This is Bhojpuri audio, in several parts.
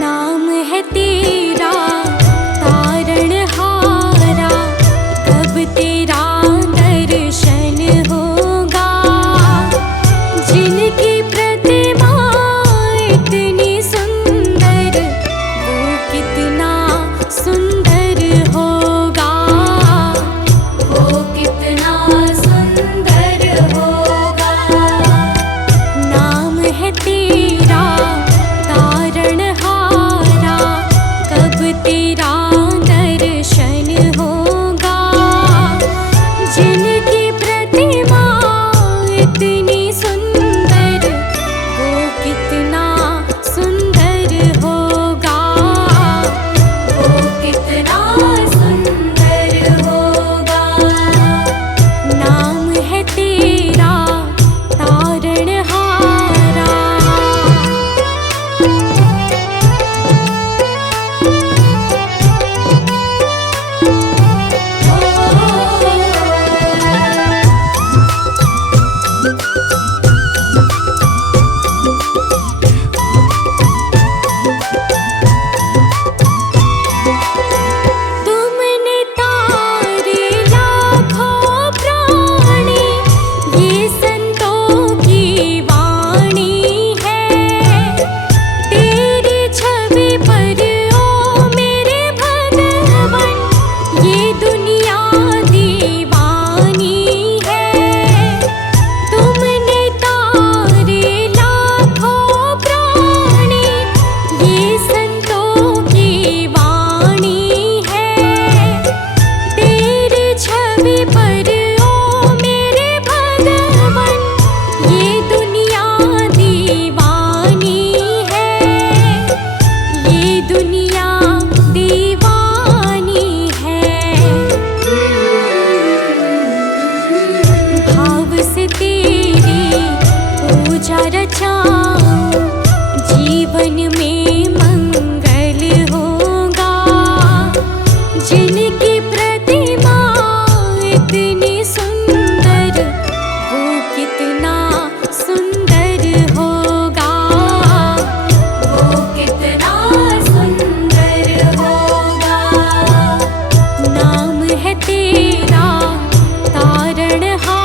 नाम है तेरा तारणहारा, कब तेरा दर्शन होगा। जिनकी प्रतिमा इतनी सुंदर, वो कितना सुंदर होगा, वो कितना सुंदर होगा। नाम है तेरा तारणहारा, कब तेरा दर्शन होगा। जिनकी प्रतिमा इतनी सुंदर, वो कितना सुंदर होगा, वो कितना सुंदर होगा। नाम है तेरा तारणहारा। तुमने तारे लाखों प्राणी, ये संतों की वाणी है। तेरी छवि पर ओ मेरे भगवन, ये दुनिया दीवानी है। तुमने तारे लाखों प्राणी, ये संतों की वाणी है। तेरी छवि पर ओ मेरे भगवन, ये दुनिया दीवानी है, ये दुनिया दीवानी है। भाव से तेरी पूजा रचाऊं, जीवन में मंगल होगा। जिनकी प्रतिमा इतनी सुंदर, वो कितना सुंदर होगा, वो कितना सुंदर होगा। नाम है तेरा तारणहारा।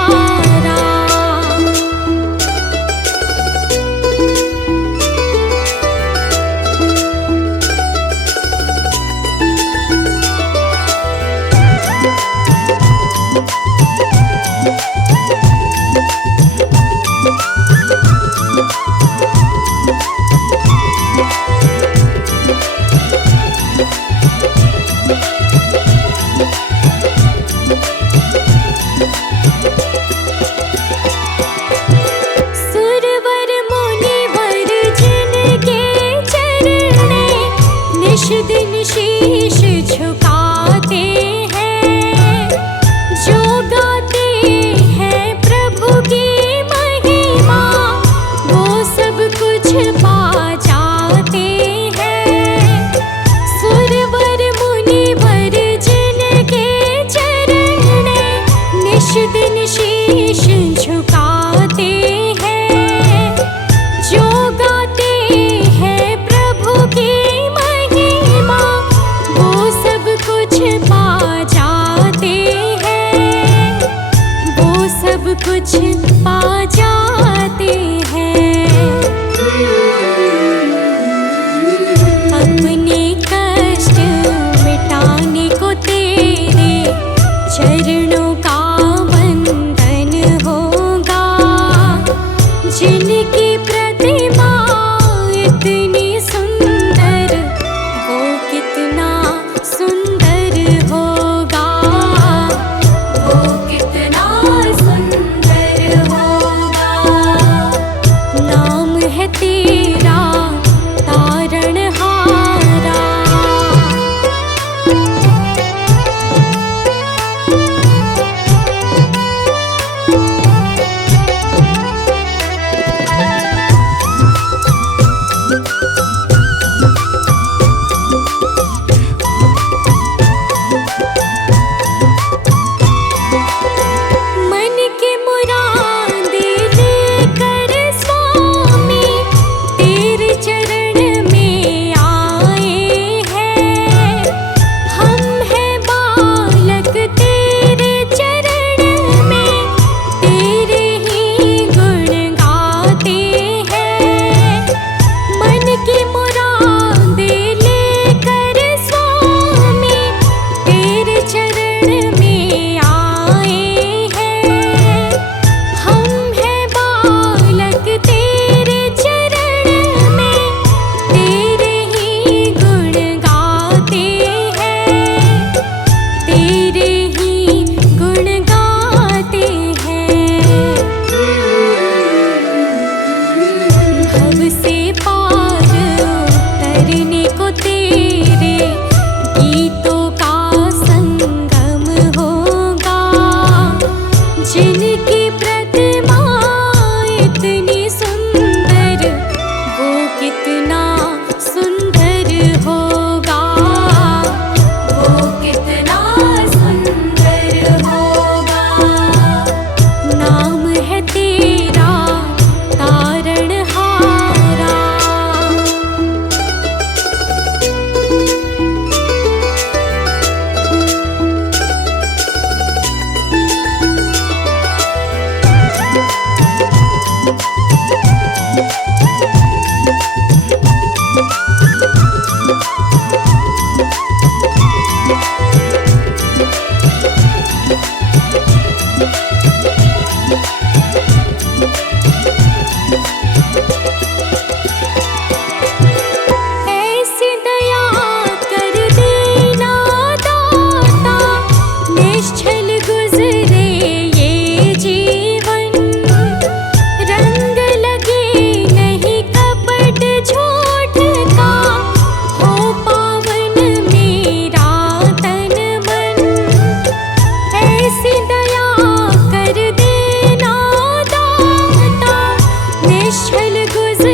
सुरवर मुनिवर जिनके चरणे, निश दिन शीश झुकाते हैं। जो गाते हैं प्रभु की महिमा, वो सब कुछ पा जाते हैं। सुरवर मुनिवर जिनके चरणे, निश दिन शीश झुकाते हैं। जो गाते हैं प्रभु की महिमा, वो सब कुछ पा जाते हैं, वो सब कुछ पा जाते हैं। अपने कष्ट मिटाने को तेरे चरणों का वंदन होगा। जिनकी प्रतिमा इतनी सुंदर, वो कितना सुंदर होगा, वो कितना सुंदर होगा। नाम है तेरा तारणहारा। मन के मुराद लेकर स्वामी, ऐसी दया कर देना दाता, निश्चल गुजरे ये जीवन। रंग लगे नहीं कपट झूठ का, हो पावन मेरा तन मन। ऐसी दया कर देना दाता, निश्चल गुजरे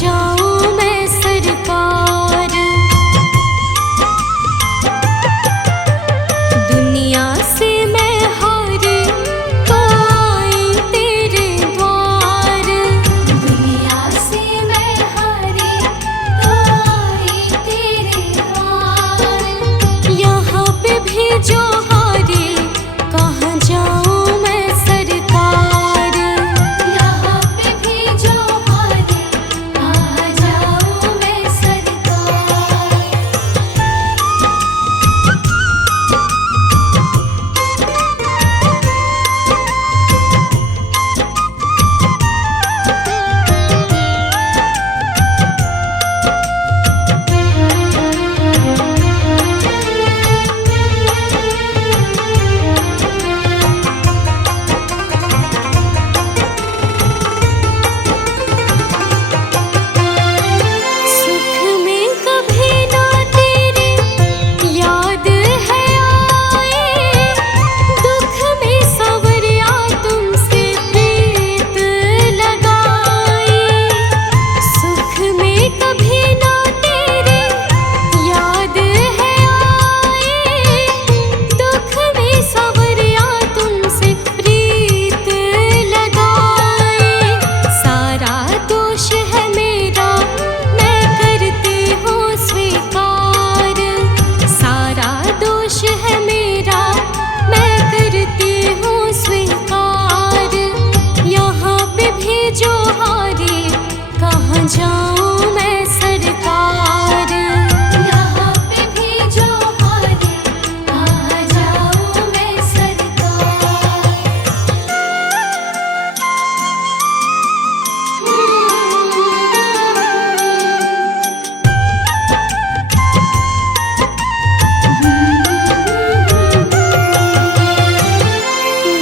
जाऊं मैं सरकार। दुनिया से मैं हारी तो आई तेरे द्वार। दुनिया से मैं हारी तो आई तेरे द्वार। यहाँ पे भी जो हारी कहाँ जाऊं मैं सरकार। यहाँ पे भी जो हारी कहाँ जाऊं मैं सरकार। सुख में कभी ना तेरी याद है आए। दुख में सवरिया तुमसे प्रीत लगाए। सुख में कभी ना तेरी याद है आए। दुख में सवरिया तुमसे प्रीत लगाए। सारा दोष है मेरा मैं करती हूँ स्वीकार। सारा दोष है मेरा मैं करती हूँ स्वीकार। यहाँ पे भी जो हारी कहाँ जाऊं मैं सरकार। यहाँ पे भी जो हारी कहाँ जाऊं मैं सरकार।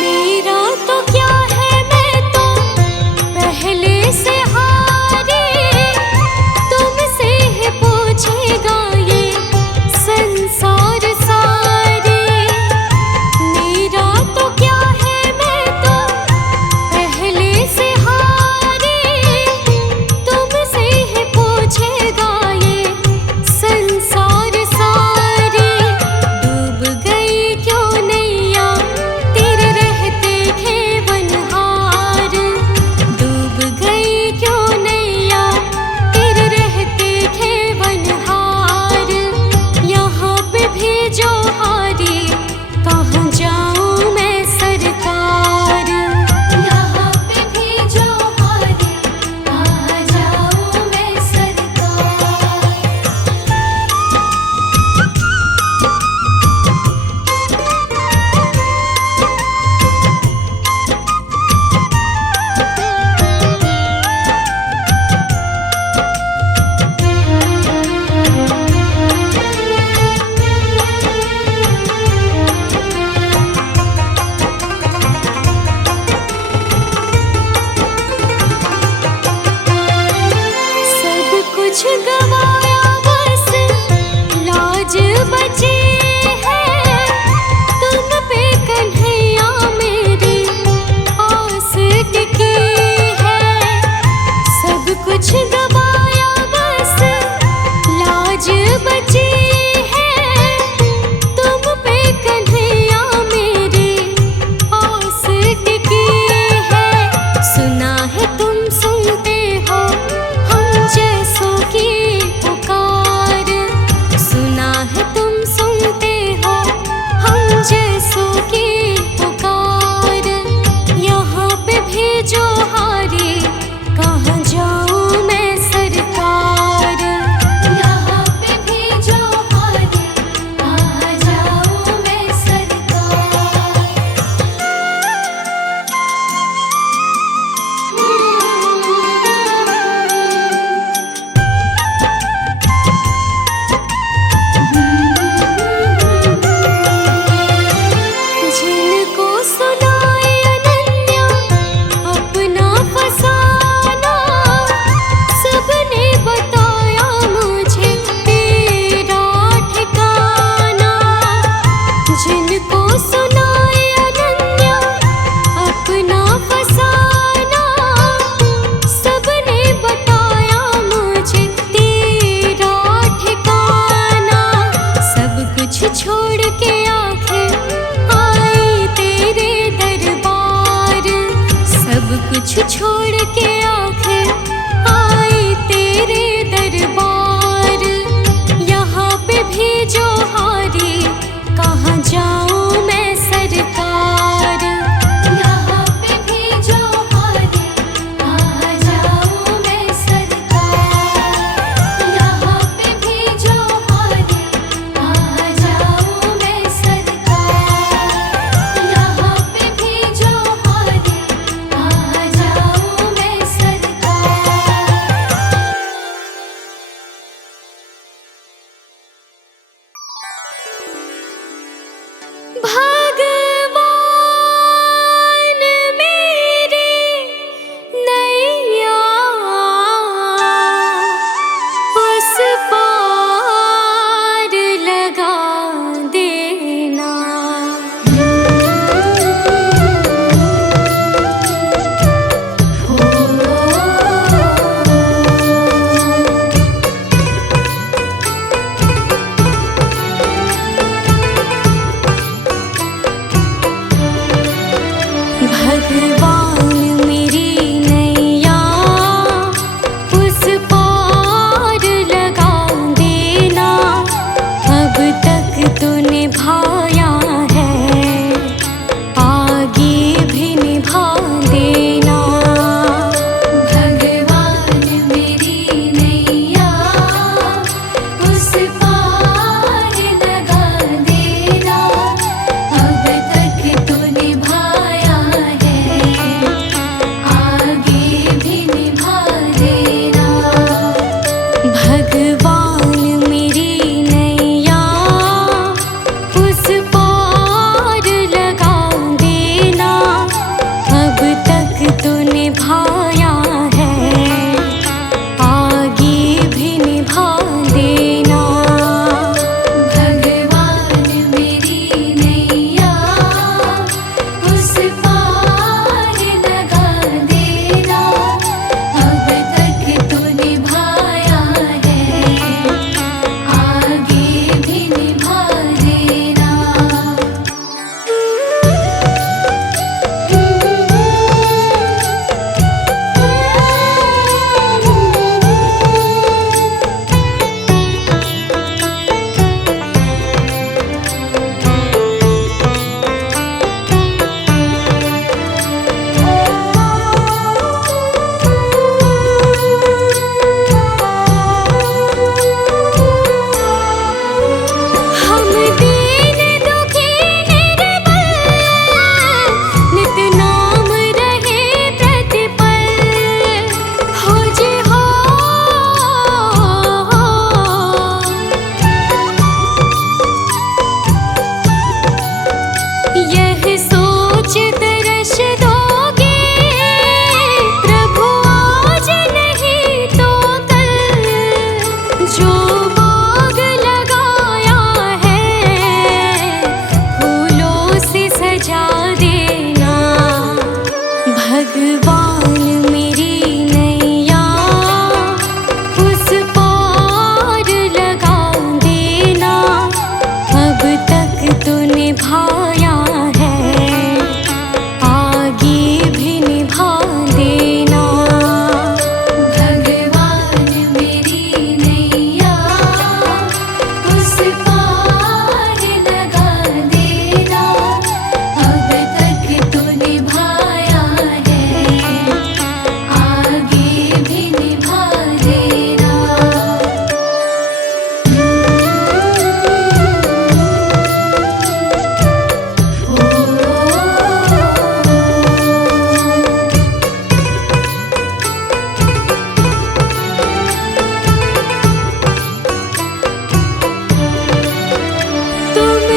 मेरा तो क्या है मैं तो पहले से हारी।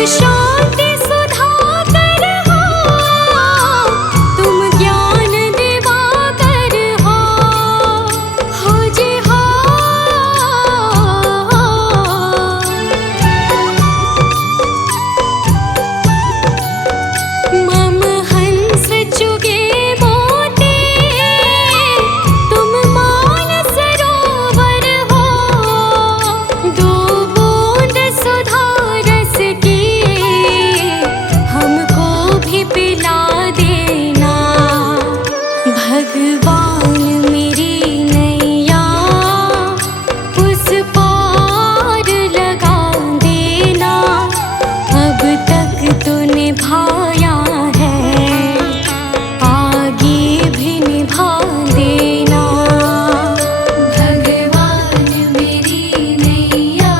शांति सुधाकर हो, तुम ज्ञान दिवाकर हो जी हो। मम हंस चुगे मोती, तुम मान सरोवर हो, दो बूंद सुधा रस की हमको भी पिला देना। भगवान मेरी नैया उस पार लगा देना। अब तक तो निभाया है, आगे भी निभा देना। भगवान मेरी नैया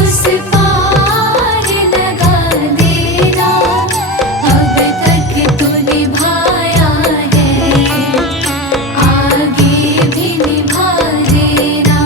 उस पार लगा देना। अब तक तो निभाया है, आगे भी निभा देना।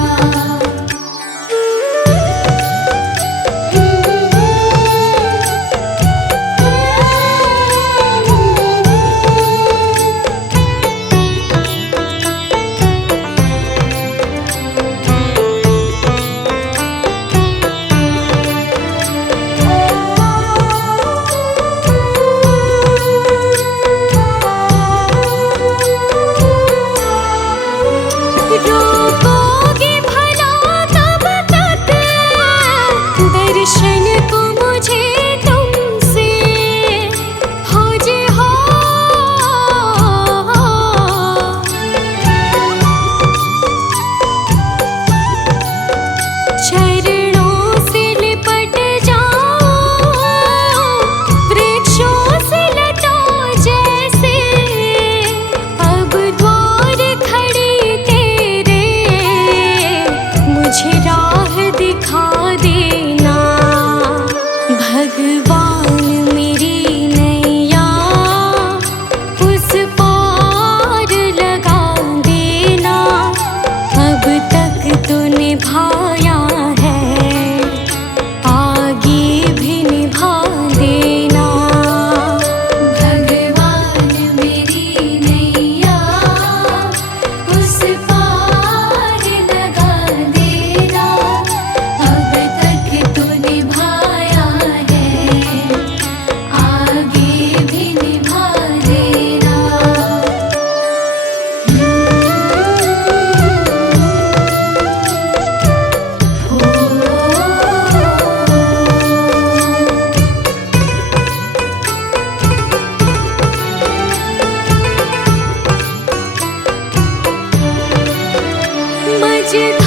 रोकोगे भला कब तक दर्शन को मुझे तुमसे, हो जी हो। चरणों से लिपट जाओ, वृक्षों से लताओं जैसे। अब द्वार खड़ी तेरे, मुझे राह दिखा देना। भगवान मेरी नैया उस पार लगा देना। अब तक तो निभाया है, आगे भी निभा देना। भगवान मेरी नैया उस पार लगा देना। अब तक तो निभाया है, आगे भी निभा देना। मजदा